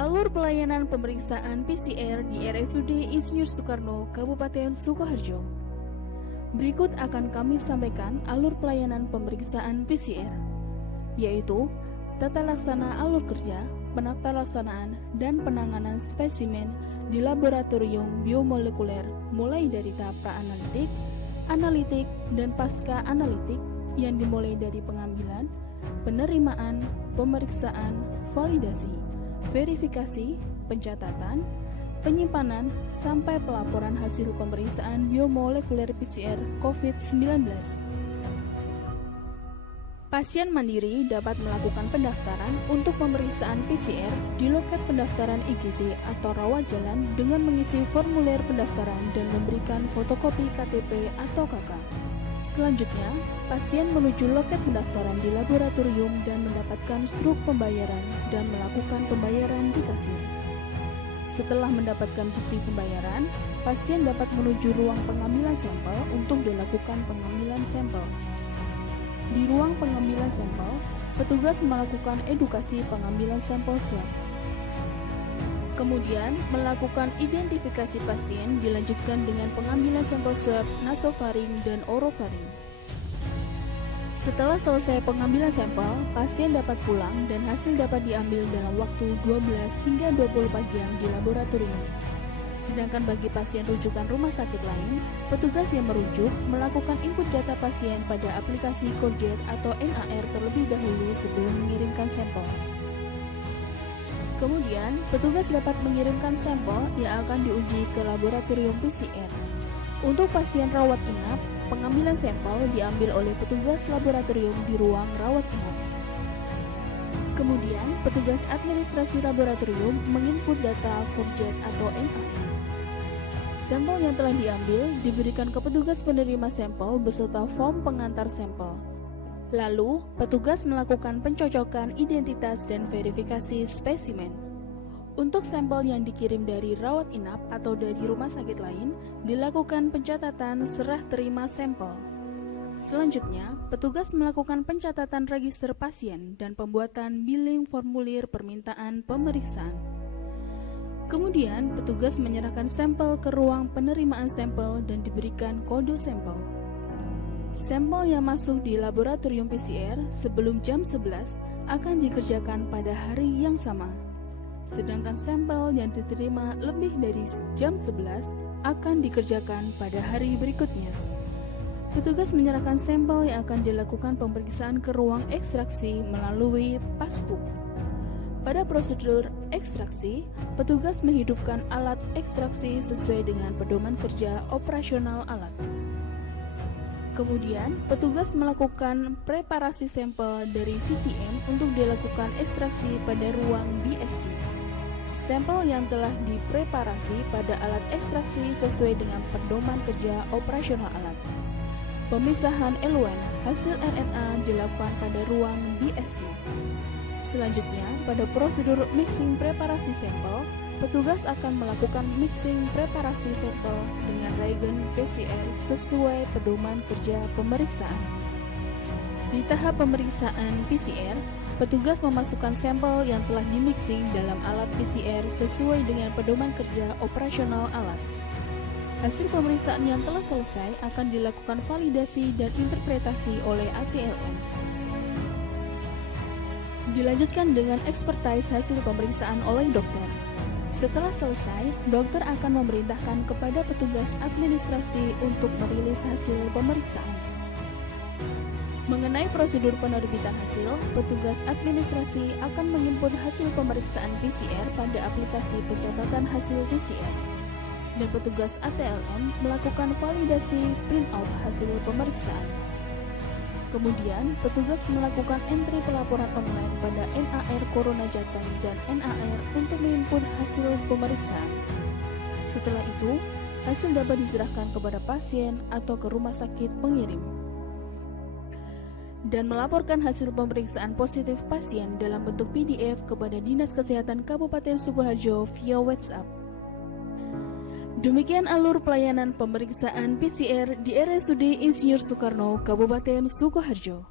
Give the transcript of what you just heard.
Alur pelayanan pemeriksaan PCR di RSUD Insinyur Soekarno, Kabupaten Sukoharjo. Berikut akan kami sampaikan alur pelayanan pemeriksaan PCR, yaitu tata laksana alur kerja, penata laksanaan, dan penanganan spesimen di laboratorium biomolekuler mulai dari tahap pra-analitik, analitik, dan pasca analitik yang dimulai dari pengambilan, penerimaan, pemeriksaan, validasi, verifikasi, pencatatan, penyimpanan, sampai pelaporan hasil pemeriksaan biomolekuler PCR COVID-19. Pasien mandiri dapat melakukan pendaftaran untuk pemeriksaan PCR di loket pendaftaran IGD atau rawat jalan dengan mengisi formulir pendaftaran dan memberikan fotokopi KTP atau KK. Selanjutnya, pasien menuju loket pendaftaran di laboratorium dan mendapatkan struk pembayaran dan melakukan pembayaran di kasir. Setelah mendapatkan bukti pembayaran, pasien dapat menuju ruang pengambilan sampel untuk dilakukan pengambilan sampel. Di ruang pengambilan sampel, petugas melakukan edukasi pengambilan sampel swab. Kemudian, melakukan identifikasi pasien dilanjutkan dengan pengambilan sampel swab nasofaring dan orofaring. Setelah selesai pengambilan sampel, pasien dapat pulang dan hasil dapat diambil dalam waktu 12 hingga 24 jam di laboratorium. Sedangkan bagi pasien rujukan rumah sakit lain, petugas yang merujuk melakukan input data pasien pada aplikasi Courgette atau NAR terlebih dahulu sebelum mengirimkan sampel. Kemudian, petugas dapat mengirimkan sampel yang akan diuji ke laboratorium PCR. Untuk pasien rawat inap, pengambilan sampel diambil oleh petugas laboratorium di ruang rawat inap. Kemudian, petugas administrasi laboratorium menginput data Courgette atau NAR. Sampel yang telah diambil diberikan ke petugas penerima sampel beserta form pengantar sampel. Lalu, petugas melakukan pencocokan identitas dan verifikasi spesimen. Untuk sampel yang dikirim dari rawat inap atau dari rumah sakit lain, dilakukan pencatatan serah terima sampel. Selanjutnya, petugas melakukan pencatatan register pasien dan pembuatan billing formulir permintaan pemeriksaan. Kemudian, petugas menyerahkan sampel ke ruang penerimaan sampel dan diberikan kode sampel. Sampel yang masuk di laboratorium PCR sebelum jam 11 akan dikerjakan pada hari yang sama. Sedangkan sampel yang diterima lebih dari jam 11 akan dikerjakan pada hari berikutnya. Petugas menyerahkan sampel yang akan dilakukan pemeriksaan ke ruang ekstraksi melalui pasbuk. Pada prosedur ekstraksi, petugas menghidupkan alat ekstraksi sesuai dengan pedoman kerja operasional alat. Kemudian, petugas melakukan preparasi sampel dari VTM untuk dilakukan ekstraksi pada ruang BSG. Sampel yang telah dipreparasi pada alat ekstraksi sesuai dengan pedoman kerja operasional alat. Pemisahan eluen hasil RNA dilakukan pada ruang BSG. Selanjutnya, pada prosedur mixing preparasi sampel, petugas akan melakukan mixing preparasi sampel dengan reagen PCR sesuai pedoman kerja pemeriksaan. Di tahap pemeriksaan PCR, petugas memasukkan sampel yang telah dimixing dalam alat PCR sesuai dengan pedoman kerja operasional alat. Hasil pemeriksaan yang telah selesai akan dilakukan validasi dan interpretasi oleh ATLM. Dilanjutkan dengan expertise hasil pemeriksaan oleh dokter. Setelah selesai, dokter akan memerintahkan kepada petugas administrasi untuk merilis hasil pemeriksaan. Mengenai prosedur penerbitan hasil, petugas administrasi akan menginput hasil pemeriksaan PCR pada aplikasi pencatatan hasil PCR. Dan petugas ATLM melakukan validasi printout hasil pemeriksaan. Kemudian, petugas melakukan entry pelaporan online pada NAR Corona Jateng dan NAR untuk menginput hasil pemeriksaan. Setelah itu, hasil dapat diserahkan kepada pasien atau ke rumah sakit pengirim. Dan melaporkan hasil pemeriksaan positif pasien dalam bentuk PDF kepada Dinas Kesehatan Kabupaten Sukoharjo via WhatsApp. Demikian alur pelayanan pemeriksaan PCR di RSUD Insinyur Soekarno, Kabupaten Sukoharjo.